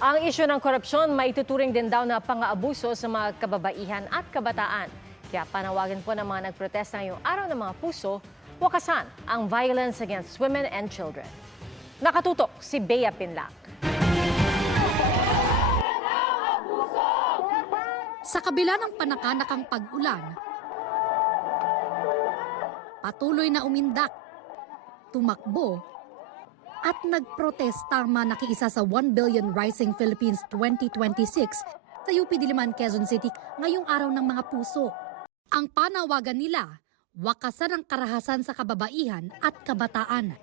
Ang isyu ng korupsyon maituturing din daw na pang-aabuso sa mga kababaihan at kabataan. Kaya panawagan po ng mga nagprotesta ngayong araw ng mga puso, wakasan ang violence against women and children. Nakatutok si Bea Pinlac. Sa kabila ng panakanakang pag-ulan, patuloy na umindak, tumakbo, at nagprotesta ang mga nakiisa sa 1 Billion Rising Philippines 2026 sa UP Diliman, Quezon City ngayong araw ng mga puso. Ang panawagan nila, wakasan ang karahasan sa kababaihan at kabataan.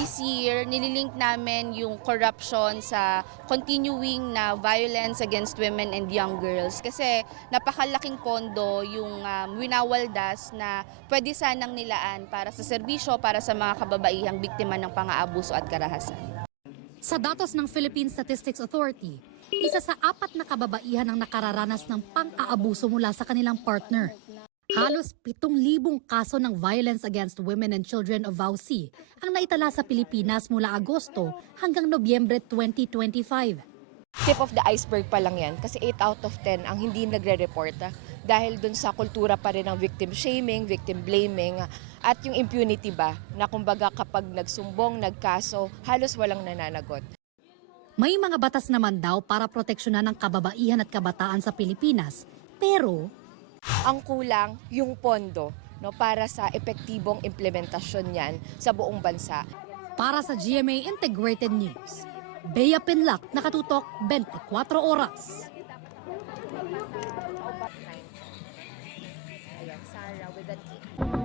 This year, nililink namin yung corruption sa continuing na violence against women and young girls. Kasi napakalaking pondo yung winawaldas na pwede sanang nilaan para sa serbisyo para sa mga kababaihang biktima ng pang-aabuso at karahasan. Sa datos ng Philippine Statistics Authority, isa sa 4 na kababaihan ang nakararanas ng pang-aabuso mula sa kanilang partner. Halos 7,000 kaso ng violence against women and children of VAUC ang naitala sa Pilipinas mula Agosto hanggang Nobyembre 2025. Tip of the iceberg pa lang yan kasi 8 out of 10 ang hindi nagre-report dahil dun sa kultura pa rin ng victim shaming, victim blaming at yung impunity ba na kumbaga kapag nagsumbong, nagkaso, halos walang nananagot. May mga batas naman daw para proteksyonan ang kababaihan at kabataan sa Pilipinas, pero Ang kulang yung pondo para sa epektibong implementasyon niyan sa buong bansa. para sa GMA Integrated News, Bea Pinlac, nakatutok 24 oras. Ayan, Sarah with that